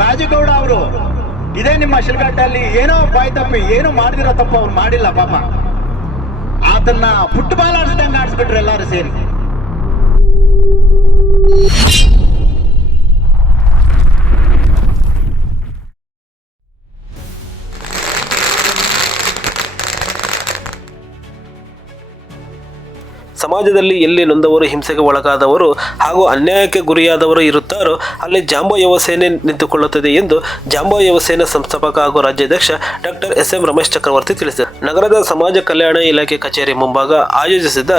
ರಾಜಗೌಡ ಅವರು ಇದೇ ನಿಮ್ಮ ಶಿಲ್ಘಟ್ಟಲ್ಲಿ ಏನೋ ಬಾಯ್ ತಪ್ಪಿ ಏನೋ ಮಾಡಿದಿರೋ ತಪ್ಪು ಅವ್ರು ಮಾಡಿಲ್ಲ ಪಾಪ. ಅದನ್ನ ಫುಟ್ಬಾಲ್ ಆಡಿಸ್ದಂಗೆ ಆಡಿಸ್ಬಿಟ್ರು ಎಲ್ಲರೂ ಸೇರಿ. ಸಮಾಜದಲ್ಲಿ ಎಲ್ಲಿ ನೊಂದವರು, ಹಿಂಸೆಗೆ ಒಳಗಾದವರು ಹಾಗೂ ಅನ್ಯಾಯಕ್ಕೆ ಗುರಿಯಾದವರು ಇರುತ್ತಾರೋ ಅಲ್ಲಿ ಜಾಂಬೋ ಯುವ ಸೇನೆ ನಿಂತುಕೊಳ್ಳುತ್ತದೆ ಎಂದು ಜಾಂಬೋ ಯುವ ಸೇನೆ ಸಂಸ್ಥಾಪಕ ಹಾಗೂ ರಾಜ್ಯಾಧ್ಯಕ್ಷ ಡಾಕ್ಟರ್ SM ರಮೇಶ್ ಚಕ್ರವರ್ತಿ ತಿಳಿಸಿದರು. ನಗರದ ಸಮಾಜ ಕಲ್ಯಾಣ ಇಲಾಖೆ ಕಚೇರಿ ಮುಂಭಾಗ ಆಯೋಜಿಸಿದ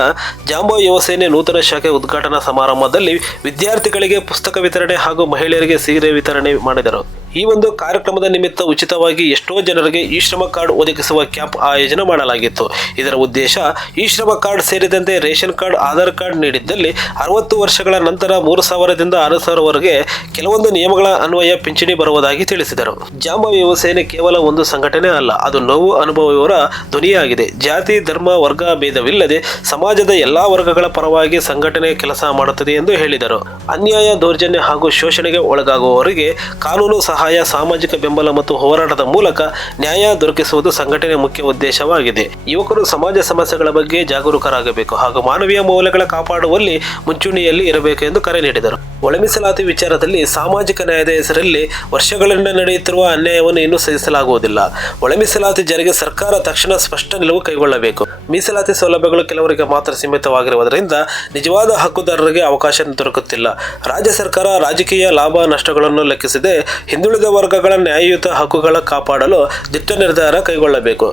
ಜಾಂಬೋ ಯುವ ಸೇನೆ ನೂತನ ಶಾಖೆ ಉದ್ಘಾಟನಾ ಸಮಾರಂಭದಲ್ಲಿ ವಿದ್ಯಾರ್ಥಿಗಳಿಗೆ ಪುಸ್ತಕ ವಿತರಣೆ ಹಾಗೂ ಮಹಿಳೆಯರಿಗೆ ಸೀರೆ ವಿತರಣೆ ಮಾಡಿದರು. ಈ ಒಂದು ಕಾರ್ಯಕ್ರಮದ ನಿಮಿತ್ತ ಉಚಿತವಾಗಿ ಎಷ್ಟೋ ಜನರಿಗೆ ಈ ಶ್ರಮ ಕಾರ್ಡ್ ಒದಗಿಸುವ ಕ್ಯಾಂಪ್ ಆಯೋಜನೆ ಮಾಡಲಾಗಿತ್ತು. ಇದರ ಉದ್ದೇಶ ಈ ಶ್ರಮ ಕಾರ್ಡ್ ಸೇರಿದಂತೆ ರೇಷನ್ ಕಾರ್ಡ್, ಆಧಾರ್ ಕಾರ್ಡ್ ನೀಡಿದ್ದಲ್ಲಿ 60 ವರ್ಷಗಳ ನಂತರ 3,000ದಿಂದ 6,000ವರೆಗೆ ಕೆಲವೊಂದು ನಿಯಮಗಳ ಅನ್ವಯ ಪಿಂಚಣಿ ಬರುವುದಾಗಿ ತಿಳಿಸಿದರು. ಜಾಂಬೋ ಯುವ ಸೇನೆ ಕೇವಲ ಒಂದು ಸಂಘಟನೆ ಅಲ್ಲ, ಅದು ನೋವು ಅನುಭವಿಯವರ ಧ್ವನಿಯಾಗಿದೆ. ಜಾತಿ, ಧರ್ಮ, ವರ್ಗ ಭೇದವಿಲ್ಲದೆ ಸಮಾಜದ ಎಲ್ಲಾ ವರ್ಗಗಳ ಪರವಾಗಿ ಸಂಘಟನೆ ಕೆಲಸ ಮಾಡುತ್ತದೆ ಎಂದು ಹೇಳಿದರು. ಅನ್ಯಾಯ, ದೌರ್ಜನ್ಯ ಹಾಗೂ ಶೋಷಣೆಗೆ ಒಳಗಾಗುವವರಿಗೆ ಕಾನೂನು ಸಹಾಯ, ಸಾಮಾಜಿಕ ಬೆಂಬಲ ಮತ್ತು ಹೋರಾಟದ ಮೂಲಕ ನ್ಯಾಯ ದೊರಕಿಸುವುದು ಸಂಘಟನೆಯ ಮುಖ್ಯ ಉದ್ದೇಶವಾಗಿದೆ. ಯುವಕರು ಸಮಾಜ ಸಮಸ್ಯೆಗಳ ಬಗ್ಗೆ ಜಾಗರೂಕರಾಗಬೇಕು ಹಾಗೂ ಮಾನವೀಯ ಮೌಲ್ಯಗಳ ಕಾಪಾಡುವಲ್ಲಿ ಮುಂಚೂಣಿಯಲ್ಲಿ ಇರಬೇಕು ಎಂದು ಕರೆ ನೀಡಿದರು. ಒಳ ಮೀಸಲಾತಿ ವಿಚಾರದಲ್ಲಿ ಸಾಮಾಜಿಕ ನ್ಯಾಯದ ಹೆಸರಲ್ಲಿ ವರ್ಷಗಳಿಂದ ನಡೆಯುತ್ತಿರುವ ಅನ್ಯಾಯವನ್ನು ಇನ್ನೂ ಸಹಿಸಲಾಗುವುದಿಲ್ಲ. ಒಳ ಮೀಸಲಾತಿ ಜಾರಿಗೆ ಸರ್ಕಾರ ತಕ್ಷಣ ಸ್ಪಷ್ಟ ನಿಲುವು ಕೈಗೊಳ್ಳಬೇಕು. ಮೀಸಲಾತಿ ಸೌಲಭ್ಯಗಳು ಕೆಲವರಿಗೆ ಮಾತ್ರ ಸೀಮಿತವಾಗಿರುವುದರಿಂದ ನಿಜವಾದ ಹಕ್ಕುದಾರರಿಗೆ ಅವಕಾಶ ದೊರಕುತ್ತಿಲ್ಲ. ರಾಜ್ಯ ಸರ್ಕಾರ ರಾಜಕೀಯ ಲಾಭ ನಷ್ಟಗಳನ್ನು ಲೆಕ್ಕಿಸದೆ ಹಿಂದುಳಿದ ವರ್ಗಗಳ ನ್ಯಾಯಯುತ ಹಕ್ಕುಗಳ ಕಾಪಾಡಲು ದಿಟ್ಟ ನಿರ್ಧಾರ ಕೈಗೊಳ್ಳಬೇಕು.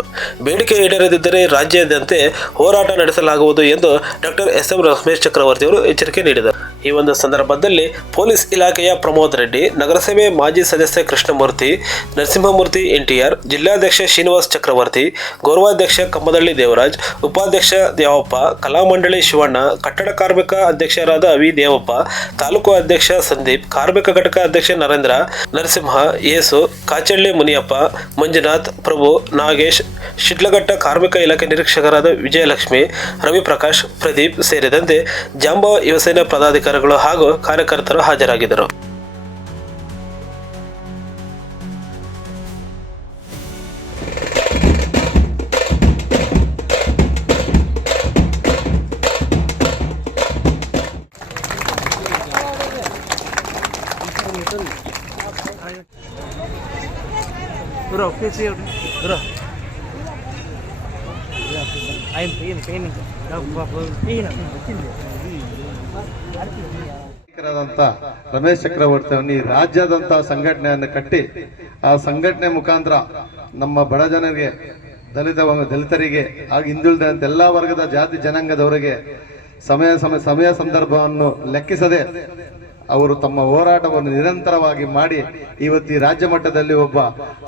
ಬೇಡಿಕೆ ಈಡೇರದಿದ್ದರೆ ರಾಜ್ಯಾದ್ಯಂತ ಹೋರಾಟ ನಡೆಸಲಾಗುವುದು ಎಂದು ಡಾಕ್ಟರ್ SM ರಮೇಶ್ ಚಕ್ರವರ್ತಿ ಅವರು ಎಚ್ಚರಿಕೆ ನೀಡಿದರು. ಈ ಒಂದು ಸಂದರ್ಭದಲ್ಲಿ ಪೊಲೀಸ್ ಇಲಾಖೆಯ ಪ್ರಮೋದ್ ರೆಡ್ಡಿ, ನಗರಸಭೆ ಮಾಜಿ ಸದಸ್ಯ ಕೃಷ್ಣಮೂರ್ತಿ, ನರಸಿಂಹಮೂರ್ತಿ NTR, ಜಿಲ್ಲಾಧ್ಯಕ್ಷ ಶ್ರೀನಿವಾಸ್ ಚಕ್ರವರ್ತಿ, ಗೌರವಾಧ್ಯಕ್ಷ ಕಮ್ಮದಳ್ಳಿ ದೇವರಾಜ್, ಉಪಾಧ್ಯಕ್ಷ ದೇವಪ್ಪ, ಕಲಾಮಂಡಳಿ ಶಿವಣ್ಣ, ಕಟ್ಟಡ ಕಾರ್ಮಿಕ ಅಧ್ಯಕ್ಷರಾದ ಅವಿ ದೇವಪ್ಪ, ತಾಲೂಕು ಅಧ್ಯಕ್ಷ ಸಂದೀಪ್, ಕಾರ್ಮಿಕ ಘಟಕ ಅಧ್ಯಕ್ಷ ನರೇಂದ್ರ, ನರಸಿಂಹ, ಯೇಸು, ಕಾಚಳ್ಳಿ ಮುನಿಯಪ್ಪ, ಮಂಜುನಾಥ್, ಪ್ರಭು, ನಾಗೇಶ್, ಶಿಡ್ಲಘಟ್ಟ ಕಾರ್ಮಿಕ ಇಲಾಖೆ ನಿರೀಕ್ಷಕರಾದ ವಿಜಯಲಕ್ಷ್ಮಿ, ರವಿಪ್ರಕಾಶ್, ಪ್ರದೀಪ್ ಸೇರಿದಂತೆ ಜಾಂಬೋ ಯುವಸೇನೆ ಪದಾಧಿಕಾರಿಗಳು ಹಾಗೂ ಕಾರ್ಯಕರ್ತರು ಹಾಜರಾಗಿದ್ದರು. ರಮೇಶ್ ಚಕ್ರವರ್ತಿ ಅವರು ಈ ರಾಜ್ಯದಂತಹ ಸಂಘಟನೆಯನ್ನು ಕಟ್ಟಿ ಆ ಸಂಘಟನೆ ಮುಖಾಂತರ ನಮ್ಮ ಬಡ ಜನರಿಗೆ, ದಲಿತರಿಗೆ ಹಾಗೂ ಹಿಂದುಳಿದಂತ ಎಲ್ಲಾ ವರ್ಗದ ಜಾತಿ ಜನಾಂಗದವರಿಗೆ ಸಮಯ ಸಂದರ್ಭವನ್ನು ಲೆಕ್ಕಿಸದೆ ಅವರು ತಮ್ಮ ಹೋರಾಟವನ್ನು ನಿರಂತರವಾಗಿ ಮಾಡಿ ಇವತ್ತು ಈ ರಾಜ್ಯ ಮಟ್ಟದಲ್ಲಿ ಒಬ್ಬ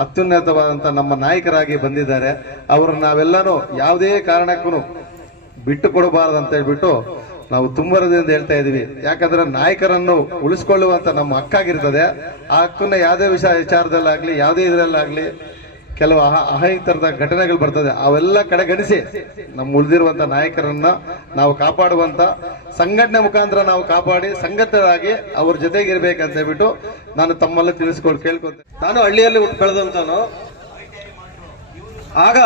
ಅತ್ಯುನ್ನತವಾದಂತ ನಮ್ಮ ನಾಯಕರಾಗಿ ಬಂದಿದ್ದಾರೆ. ಅವರನ್ನು ನಾವೆಲ್ಲರೂ ಯಾವುದೇ ಕಾರಣಕ್ಕೂ ಬಿಟ್ಟು ಕೊಡಬಾರದು ಅಂತ ಹೇಳ್ಬಿಟ್ಟು ನಾವು ತುಂಬರದಿಂದ ಹೇಳ್ತಾ ಇದೀವಿ. ಯಾಕಂದ್ರೆ ನಾಯಕರನ್ನು ಉಳಿಸ್ಕೊಳ್ಳುವಂತ ನಮ್ಮ ಹಕ್ಕಾಗಿರ್ತದೆ. ಆ ಹಕ್ಕನ್ನ ಯಾವುದೇ ವಿಚಾರದಲ್ಲಾಗ್ಲಿ, ಯಾವುದೇ ಇದರಲ್ಲಾಗ್ಲಿ ಕೆಲವು ಅಹಿತರದ ಘಟನೆಗಳು ಬರ್ತದೆ, ಅವೆಲ್ಲ ಕಡೆಗಣಿಸಿ ನಮ್ಮ ಉಳಿದಿರುವಂತ ನಾಯಕರನ್ನ ನಾವು ಕಾಪಾಡುವಂತ ಸಂಘಟನೆ ಮುಖಾಂತರ ನಾವು ಕಾಪಾಡಿ ಸಂಘಟನೆಯಾಗಿ ಅವ್ರ ಜೊತೆಗಿರ್ಬೇಕಂತ ಹೇಳ್ಬಿಟ್ಟು ನಾನು ತಮ್ಮಲ್ಲಿ ಕೇಳ್ಕೊಳ್ತೇನೆ. ನಾನು ಹಳ್ಳಿಯಲ್ಲಿ ಹುಟ್ಟು ಬೆಳೆದಂತನು. ಆಗ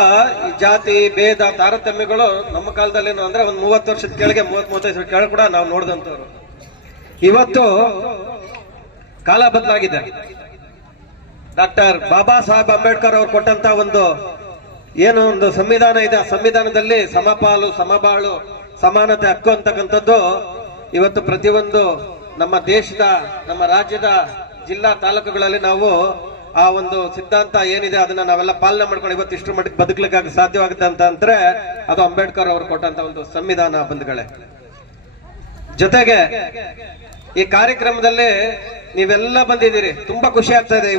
ಈ ಜಾತಿ ಭೇದ ತಾರತಮ್ಯಗಳು ನಮ್ಮ ಕಾಲದಲ್ಲಿ ಅಂದ್ರೆ ಒಂದು 30 ವರ್ಷದ ಕೆಳಗೆ, 30-35 ವರ್ಷದ ಕೆಳಗೆ ಕೂಡ ನಾವು ನೋಡಿದಂತವ್ರು. ಇವತ್ತು ಕಾಲ ಬದಲಾಗಿದೆ. ಡಾಕ್ಟರ್ ಬಾಬಾ ಸಾಹೇಬ್ ಅಂಬೇಡ್ಕರ್ ಅವರು ಕೊಟ್ಟಂತ ಒಂದು ಸಂವಿಧಾನ ಇದೆ. ಆ ಸಂವಿಧಾನದಲ್ಲಿ ಸಮಪಾಲು, ಸಮಬಾಳು, ಸಮಾನತೆ ಹಕ್ಕು ಅಂತಕ್ಕಂಥದ್ದು ಇವತ್ತು ಪ್ರತಿಯೊಂದು ನಮ್ಮ ದೇಶದ, ನಮ್ಮ ರಾಜ್ಯದ ಜಿಲ್ಲಾ ತಾಲೂಕುಗಳಲ್ಲಿ ನಾವು ಆ ಒಂದು ಸಿದ್ಧಾಂತ ಏನಿದೆ ಅದನ್ನ ನಾವೆಲ್ಲ ಪಾಲನೆ ಮಾಡ್ಕೊಂಡು ಇವತ್ತು ಇಷ್ಟರ ಮಟ್ಟಿಗೆ ಬದುಕಲಿಕ್ಕೆ ಸಾಧ್ಯವಾಗುತ್ತೆ ಅಂತ ಅಂದ್ರೆ ಅದು ಅಂಬೇಡ್ಕರ್ ಅವರು ಕೊಟ್ಟಂತ ಒಂದು ಸಂವಿಧಾನ ಬಂಧುಗಳೇ. ಜೊತೆಗೆ ಈ ಕಾರ್ಯಕ್ರಮದಲ್ಲಿ ನೀವೆಲ್ಲ ಬಂದಿದ್ದೀರಿ, ತುಂಬಾ ಖುಷಿ ಆಗ್ತಾ ಇದೆ.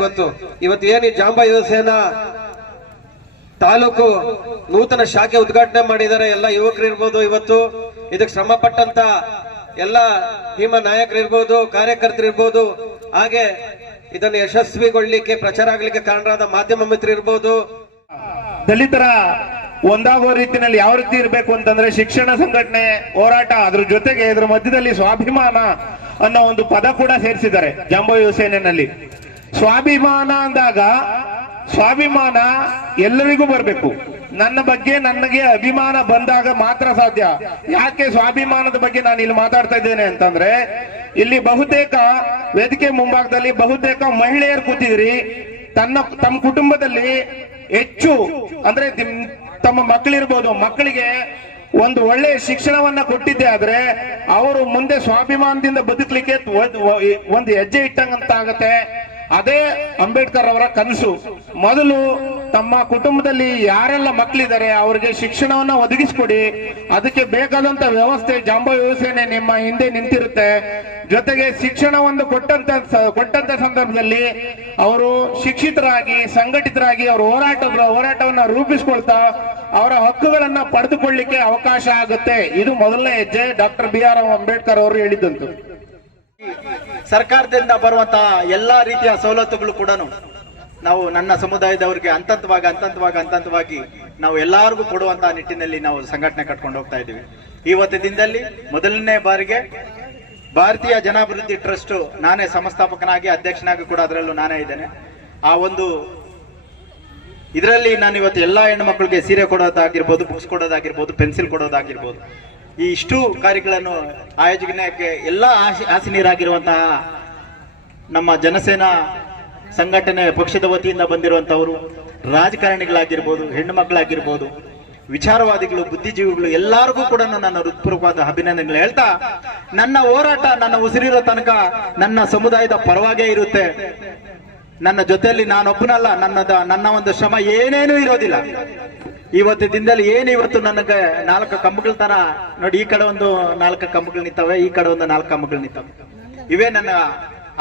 ಇವತ್ತು ಏನು ಜಾಂಬೋ ಯುವ ಸೇನಾ ತಾಲೂಕು ನೂತನ ಶಾಖೆ ಉದ್ಘಾಟನೆ ಮಾಡಿದ್ದಾರೆ. ಎಲ್ಲ ಯುವಕರು ಇರ್ಬೋದು, ಇವತ್ತು ಇದಕ್ಕೆ ಶ್ರಮ ಪಟ್ಟಂತ ಎಲ್ಲ ಭೀಮ ನಾಯಕರು ಇರ್ಬೋದು, ಕಾರ್ಯಕರ್ತರು ಇರ್ಬೋದು, ಹಾಗೆ ಇದನ್ನು ಯಶಸ್ವಿಗೊಳ್ಳಿಕ್ಕೆ ಪ್ರಚಾರ ಆಗ್ಲಿಕ್ಕೆ ಕಾರಣರಾದ ಮಾಧ್ಯಮ ಮಿತ್ರರು ಇರ್ಬೋದು. ದಲಿತರ ಒಂದಾಗುವ ರೀತಿಯಲ್ಲಿ ಯಾವ ರೀತಿ ಇರಬೇಕು ಅಂತಂದ್ರೆ ಶಿಕ್ಷಣ, ಸಂಘಟನೆ, ಹೋರಾಟ, ಅದ್ರ ಜೊತೆಗೆ ಇದ್ರ ಮಧ್ಯದಲ್ಲಿ ಸ್ವಾಭಿಮಾನ ಅನ್ನೋ ಒಂದು ಪದ ಕೂಡ ಸೇರಿಸಿದ್ದಾರೆ ಜಾಂಬೋ ಯುವ ಸೇನೆಯಲ್ಲಿ. ಸ್ವಾಭಿಮಾನ ಅಂದಾಗ ಸ್ವಾಭಿಮಾನ ಎಲ್ಲರಿಗೂ ಬರಬೇಕು. ನನ್ನ ಬಗ್ಗೆ ನನಗೆ ಅಭಿಮಾನ ಬಂದಾಗ ಮಾತ್ರ ಸಾಧ್ಯ. ಯಾಕೆ ಸ್ವಾಭಿಮಾನದ ಬಗ್ಗೆ ನಾನು ಇಲ್ಲಿ ಮಾತಾಡ್ತಾ ಇದ್ದೇನೆ ಅಂತಂದ್ರೆ, ಇಲ್ಲಿ ಬಹುತೇಕ ವೇದಿಕೆ ಮುಂಭಾಗದಲ್ಲಿ ಬಹುತೇಕ ಮಹಿಳೆಯರು ಕೂತಿದ್ರಿ. ತಮ್ಮ ಕುಟುಂಬದಲ್ಲಿ ಹೆಚ್ಚು ಅಂದ್ರೆ ತಮ್ಮ ಮಕ್ಕಳಿರ್ಬೋದು, ಮಕ್ಕಳಿಗೆ ಒಂದು ಒಳ್ಳೆಯ ಶಿಕ್ಷಣವನ್ನ ಕೊಟ್ಟಿದ್ದೆ ಆದ್ರೆ ಅವರು ಮುಂದೆ ಸ್ವಾಭಿಮಾನದಿಂದ ಬದುಕಲಿಕ್ಕೆ ಒಂದು ಹೆಜ್ಜೆ ಇಟ್ಟಂಗಂತ ಆಗತ್ತೆ. ಅದೇ ಅಂಬೇಡ್ಕರ್ ಅವರ ಕನಸು. ಮೊದಲು ತಮ್ಮ ಕುಟುಂಬದಲ್ಲಿ ಯಾರೆಲ್ಲ ಮಕ್ಕಳಿದ್ದಾರೆ ಅವ್ರಿಗೆ ಶಿಕ್ಷಣವನ್ನ ಒದಗಿಸ್ಕೊಡಿ. ಅದಕ್ಕೆ ಬೇಕಾದಂತ ವ್ಯವಸ್ಥೆ ಜಾಂಬೋ ಯುವಸೇನೆ ನಿಮ್ಮ ಹಿಂದೆ ನಿಂತಿರುತ್ತೆ. ಜೊತೆಗೆ ಶಿಕ್ಷಣವನ್ನು ಕೊಟ್ಟಂತ ಸಂದರ್ಭದಲ್ಲಿ ಅವರು ಶಿಕ್ಷಿತರಾಗಿ ಸಂಘಟಿತರಾಗಿ ಅವರು ಹೋರಾಟವನ್ನ ರೂಪಿಸ್ಕೊಳ್ತಾ ಅವರ ಹಕ್ಕುಗಳನ್ನ ಪಡೆದುಕೊಳ್ಳಿಕ್ಕೆ ಅವಕಾಶ ಆಗುತ್ತೆ. ಇದು ಮೊದಲನೇ ಹೆಜ್ಜೆ. ಡಾಕ್ಟರ್ BR ಅಂಬೇಡ್ಕರ್ ಅವರು ಹೇಳಿದ್ದಂತು. ಸರ್ಕಾರದಿಂದ ಬರುವಂತಹ ಎಲ್ಲಾ ರೀತಿಯ ಸವಲತ್ತುಗಳು ಕೂಡ ನಾವು ನನ್ನ ಸಮುದಾಯದವರಿಗೆ ಹಂತವಾಗಿ ನಾವು ಎಲ್ಲರಿಗೂ ಕೊಡುವಂತಹ ನಿಟ್ಟಿನಲ್ಲಿ ನಾವು ಸಂಘಟನೆ ಕಟ್ಕೊಂಡು ಹೋಗ್ತಾ ಇದ್ದೀವಿ. ಇವತ್ತು ದಿನದಲ್ಲಿ ಮೊದಲನೇ ಬಾರಿಗೆ ಭಾರತೀಯ ಜನಾಭಿವೃದ್ಧಿ ಟ್ರಸ್ಟ್ ನಾನೇ ಸಂಸ್ಥಾಪಕನಾಗಿ ಅಧ್ಯಕ್ಷನಾಗಿ ಕೂಡ ಅದರಲ್ಲೂ ನಾನೇ ಇದ್ದೇನೆ. ಆ ಒಂದು ಇದರಲ್ಲಿ ನಾನು ಇವತ್ತು ಎಲ್ಲಾ ಹೆಣ್ಣುಮಕ್ಕಳಿಗೆ ಸೀರೆ ಕೊಡೋದಾಗಿರ್ಬೋದು, ಬುಕ್ಸ್ ಕೊಡೋದಾಗಿರ್ಬೋದು, ಪೆನ್ಸಿಲ್ ಕೊಡೋದಾಗಿರ್ಬೋದು, ಈ ಇಷ್ಟು ಕಾರ್ಯಗಳನ್ನು ಆಯೋಜನೆಗೆ ಎಲ್ಲಾ ಆಸೀನರಾಗಿರುವಂತಹ ನಮ್ಮ ಜನಸೇನಾ ಸಂಘಟನೆ ಪಕ್ಷದ ವತಿಯಿಂದ ಬಂದಿರುವಂತವರು, ರಾಜಕಾರಣಿಗಳಾಗಿರ್ಬೋದು, ಹೆಣ್ಣು ಮಕ್ಕಳಾಗಿರ್ಬೋದು, ವಿಚಾರವಾದಿಗಳು, ಬುದ್ಧಿಜೀವಿಗಳು ಎಲ್ಲರಿಗೂ ಕೂಡ ನನ್ನ ಹೃತ್ಪೂರ್ವಕವಾದ ಅಭಿನಂದನೆಗಳು ಹೇಳ್ತಾ, ನನ್ನ ಹೋರಾಟ ನನ್ನ ಉಸಿರಿರೋ ತನಕ ನನ್ನ ಸಮುದಾಯದ ಪರವಾಗೇ ಇರುತ್ತೆ. ನನ್ನ ಜೊತೆಯಲ್ಲಿ ನಾನೊಬ್ಬನಲ್ಲ, ನನ್ನ ಒಂದು ಶ್ರಮ ಏನೇನೂ ಇರೋದಿಲ್ಲ. ಇವತ್ತು ದಿನದಲ್ಲಿ ಏನು ಇವತ್ತು ನನಗೆ 4 ಕಂಬಗಳ ತರ ನೋಡಿ, ಈ ಕಡೆ ಒಂದು 4 ಕಂಬಗಳು ನಿಂತವೆ, ಈ ಕಡೆ ಒಂದು 4 ಕಂಬಗಳು ನಿಂತವೆ. ಇವೇ ನನ್ನ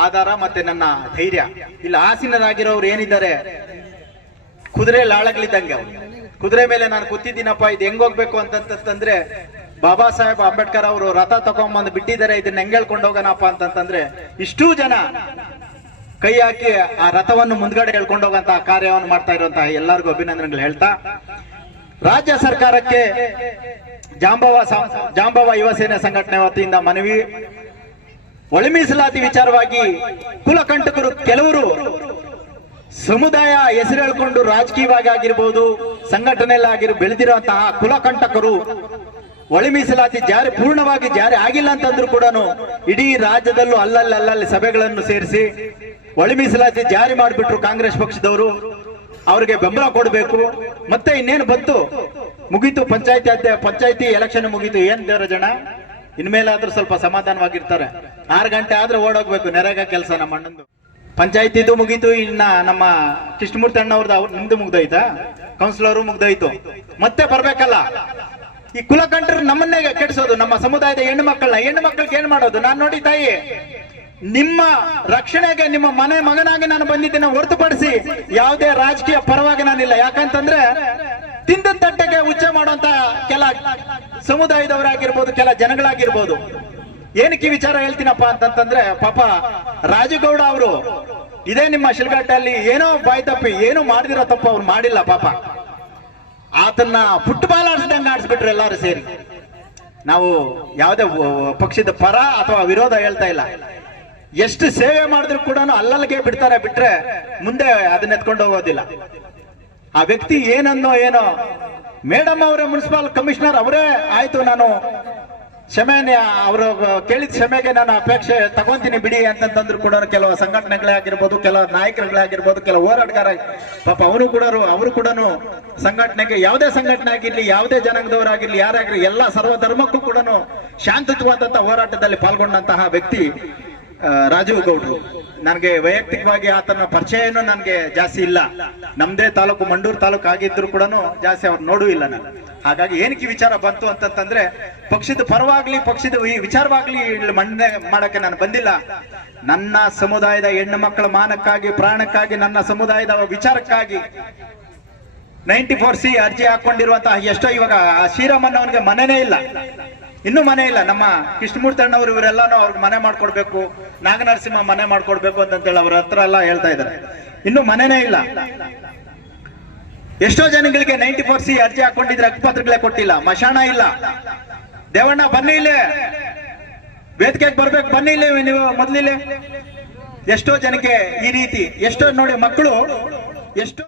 ಆಧಾರ ಮತ್ತೆ ನನ್ನ ಧೈರ್ಯ. ಇಲ್ಲಿ ಆಸೀನರಾಗಿರೋರು ಏನಿದ್ದಾರೆ ಕುದುರೆ ಲಾಳಗಳಿದ್ದಂಗೆ. ಅವ್ರು ಕುದುರೆ ಮೇಲೆ ನಾನು ಕೂತಿದ್ದೀನಪ್ಪ, ಇದು ಹೆಂಗ್ ಹೋಗ್ಬೇಕು ಅಂತಂದ್ರೆ ಬಾಬಾ ಸಾಹೇಬ್ ಅಂಬೇಡ್ಕರ್ ಅವರು ರಥ ತಗೊಂಡ್ಬಂದು ಬಿಟ್ಟಿದ್ದಾರೆ, ಇದನ್ನ ಹೆಂಗ್ ಹೇಳ್ಕೊಂಡು ಹೋಗೋಣಪ್ಪ ಅಂತಂದ್ರೆ ಇಷ್ಟೂ ಜನ ಕೈ ಹಾಕಿ ಆ ರಥವನ್ನು ಮುಂದ್ಗಡೆ ಹೇಳ್ಕೊಂಡು ಹೋಗಂತಹ ಕಾರ್ಯವನ್ನು ಮಾಡ್ತಾ ಇರುವಂತಹ ಎಲ್ಲರಿಗೂ ಅಭಿನಂದನೆಗಳು ಹೇಳ್ತಾ, ರಾಜ್ಯ ಸರ್ಕಾರಕ್ಕೆ ಜಾಂಬವ ಯುವ ಸೇನೆ ಸಂಘಟನೆ ವತಿಯಿಂದ ಮನವಿ. ಒಳ ಮೀಸಲಾತಿ ವಿಚಾರವಾಗಿ ಕುಲಕಂಟಕರು ಕೆಲವರು ಸಮುದಾಯ ಹೆಸರು ಹೇಳ್ಕೊಂಡು ರಾಜಕೀಯವಾಗಿ ಆಗಿರ್ಬೋದು, ಸಂಘಟನೆಯಲ್ಲಿ ಬೆಳೆದಿರುವಂತಹ ಕುಲಕಂಟಕರು ಒಳ ಮೀಸಲಾತಿ ಪೂರ್ಣವಾಗಿ ಜಾರಿ ಆಗಿಲ್ಲ ಅಂತಂದ್ರೂ ಕೂಡ ಇಡೀ ರಾಜ್ಯದಲ್ಲೂ ಅಲ್ಲಲ್ಲಿ ಸಭೆಗಳನ್ನು ಸೇರಿಸಿ ಒಳ ಮೀಸಲಾತಿ ಜಾರಿ ಮಾಡಿಬಿಟ್ರು ಕಾಂಗ್ರೆಸ್ ಪಕ್ಷದವರು. ಅವ್ರಿಗೆ ಬೆಂಬಲ ಕೊಡಬೇಕು. ಮತ್ತೆ ಇನ್ನೇನು ಬಂತು, ಮುಗೀತು, ಪಂಚಾಯತಿ ಎಲೆಕ್ಷನ್ ಮುಗೀತು. ಏನ್ ದೇವರ ಜನ ಇನ್ಮೇಲಾದ್ರೂ ಸ್ವಲ್ಪ ಸಮಾಧಾನವಾಗಿರ್ತಾರೆ. 6 ಗಂಟೆ ಆದ್ರೆ ಓಡೋಗ್ಬೇಕು ನೆರೆಗ ಕೆಲಸ. ನಮ್ಮ ಅಣ್ಣಂದು ಪಂಚಾಯತಿದು ಮುಗೀತು. ಇನ್ನ ನಮ್ಮ ಕೃಷ್ಣಮೂರ್ತಿ ಅಣ್ಣವ್ರದ್ದು ನಿಮ್ದು ಮುಗ್ದೋಯ್ತಾ, ಕೌನ್ಸಿಲರು ಮುಗ್ದೋಯ್ತು. ಮತ್ತೆ ಬರ್ಬೇಕಲ್ಲ. ಈ ಕುಲಕಂಠರು ನಮ್ಮನ್ನೇ ಕೆಡಿಸೋದು, ನಮ್ಮ ಸಮುದಾಯದ ಹೆಣ್ಣು ಮಕ್ಕಳಿಗೆ ಏನ್ ಮಾಡೋದು? ನಾನು ನೋಡಿ ತಾಯಿ, ನಿಮ್ಮ ರಕ್ಷಣೆಗೆ ನಿಮ್ಮ ಮನೆ ಮಗನಾಗಿ ನಾನು ಬಂದಿದ್ದೇನೆ ಹೊರತುಪಡಿಸಿ ಯಾವುದೇ ರಾಜಕೀಯ ಪರವಾಗಿ ನಾನಿಲ್ಲ. ಯಾಕಂತಂದ್ರೆ ತಿಂದ ತಟ್ಟೆಗೆ ಉಚ್ಚ ಮಾಡುವಂತ ಕೆಲ ಸಮುದಾಯದವರಾಗಿರ್ಬೋದು, ಕೆಲ ಜನಗಳಾಗಿರ್ಬೋದು. ಏನಕ್ಕೆ ವಿಚಾರ ಹೇಳ್ತೀನಪ್ಪ ಅಂತಂದ್ರೆ, ಪಾಪ ರಾಜುಗೌಡ ಅವರು ಇದೇ ನಿಮ್ಮ ಶಿಲ್ಘಟ್ಟಲ್ಲಿ ಏನೋ ಬಾಯ್ ತಪ್ಪಿ ಏನೋ ಮಾಡಿದಿರೋ ತಪ್ಪು ಅವ್ರು ಮಾಡಿಲ್ಲ. ಪಾಪ ಆತನ್ನ ಫುಟ್ಬಾಲ್ ಆಡಿಸ್ದಂಗೆ ಆಡಿಸ್ಬಿಟ್ರು ಎಲ್ಲರೂ ಸೇರಿ. ನಾವು ಯಾವುದೇ ಪಕ್ಷದ ಪರ ಅಥವಾ ವಿರೋಧ ಹೇಳ್ತಾ ಇಲ್ಲ. ಎಷ್ಟು ಸೇವೆ ಮಾಡಿದ್ರು ಕೂಡ ಅಲ್ಲಲ್ಲಿಗೆ ಬಿಟ್ರೆ ಮುಂದೆ ಅದನ್ನ ಎತ್ಕೊಂಡು ಹೋಗೋದಿಲ್ಲ. ಆ ವ್ಯಕ್ತಿ ಏನೋ ಮೇಡಮ್ ಅವರೇ, ಮುನ್ಸಿಪಲ್ ಕಮಿಷನರ್ ಅವರೇ ಆಯ್ತು, ನಾನು ಕ್ಷಮೆನೆ ಅವರು ಕೇಳಿದ ಕ್ಷಮೆಗೆ ನಾನು ಅಪೇಕ್ಷೆ ತಗೊಂತೀನಿ ಬಿಡಿ ಅಂತಂದ್ರು ಕೂಡ ಕೆಲವು ಸಂಘಟನೆಗಳೇ ಆಗಿರ್ಬೋದು, ಕೆಲವು ನಾಯಕರುಗಳೇ ಆಗಿರ್ಬೋದು, ಕೆಲವು ಹೋರಾಟಗಾರ ಪಾಪ ಅವರು ಕೂಡ ಸಂಘಟನೆಗೆ, ಯಾವುದೇ ಸಂಘಟನೆ ಆಗಿರ್ಲಿ, ಯಾವುದೇ ಜನಾಂಗದವರಾಗಿರ್ಲಿ, ಯಾರಾಗಿರ್ಲಿ, ಎಲ್ಲ ಸರ್ವಧರ್ಮಕ್ಕೂ ಕೂಡ ಶಾಂತಯುತವಾದಂತಹ ಹೋರಾಟದಲ್ಲಿ ಪಾಲ್ಗೊಂಡಂತಹ ವ್ಯಕ್ತಿ ರಾಜೀವ್ ಗೌಡ್ರು. ನನಗೆ ವೈಯಕ್ತಿಕವಾಗಿ ಆತನ ಪರಿಚಯನೂ ನನಗೆ ಜಾಸ್ತಿ ಇಲ್ಲ. ನಮ್ದೇ ತಾಲೂಕು, ಮಂಡೂರು ತಾಲೂಕು ಆಗಿದ್ರು ಕೂಡ ಜಾಸ್ತಿ ಅವ್ರು ನೋಡೂ ಇಲ್ಲ ನಾನು. ಹಾಗಾಗಿ ಏನಕ್ಕೆ ವಿಚಾರ ಬಂತು ಅಂತಂದ್ರೆ, ಪಕ್ಷದ ಪರವಾಗ್ಲಿ ಪಕ್ಷದ ವಿಚಾರವಾಗ್ಲಿ ಮಂಡನೆ ಮಾಡಕ್ಕೆ ನಾನು ಬಂದಿಲ್ಲ. ನನ್ನ ಸಮುದಾಯದ ಹೆಣ್ಣು ಮಕ್ಕಳ ಮಾನಕ್ಕಾಗಿ, ಪ್ರಾಣಕ್ಕಾಗಿ, ನನ್ನ ಸಮುದಾಯದ ವಿಚಾರಕ್ಕಾಗಿ 94C ಅರ್ಜಿ ಹಾಕೊಂಡಿರುವಂತಹ ಎಷ್ಟೋ, ಇವಾಗ ಶ್ರೀರಾಮಣ್ಣ ಅವನಿಗೆ ಮನೆನೇ ಇಲ್ಲ, ಇನ್ನೂ ಮನೆ ಇಲ್ಲ. ನಮ್ಮ ಕೃಷ್ಣಮೂರ್ತಿ ಅಣ್ಣವರು ಇವರೆಲ್ಲಾನು ಅವ್ರಿಗೆ ಮನೆ ಮಾಡ್ಕೊಡ್ಬೇಕು, ನಾಗನರಸಿಂಹ ಮನೆ ಮಾಡ್ಕೊಡ್ಬೇಕು ಅಂತೇಳಿ ಅವ್ರ ಹತ್ರ ಎಲ್ಲ ಹೇಳ್ತಾ ಇದ್ದಾರೆ. ಇನ್ನೂ ಮನೆನೇ ಇಲ್ಲ. ಎಷ್ಟೋ ಜನಗಳಿಗೆ 94C ಅರ್ಜಿ ಹಾಕೊಂಡಿದ್ರೆ ಹಕ್ಕುಪತ್ರಗಳೇ ಕೊಟ್ಟಿಲ್ಲ, ಮಶಾಣ ಇಲ್ಲ. ದೇವಣ್ಣ ಬನ್ನಿ ಇಲ್ಲೇ, ವೇದಿಕೆಗೆ ಬರ್ಬೇಕು, ಬನ್ನಿ ಇಲ್ಲೇ ನೀವು ಮೊದ್ಲಿಲ್ಲೇ. ಎಷ್ಟೋ ಜನಕ್ಕೆ ಈ ರೀತಿ ಎಷ್ಟೋ ನೋಡಿ ಮಕ್ಕಳು ಎಷ್ಟೋ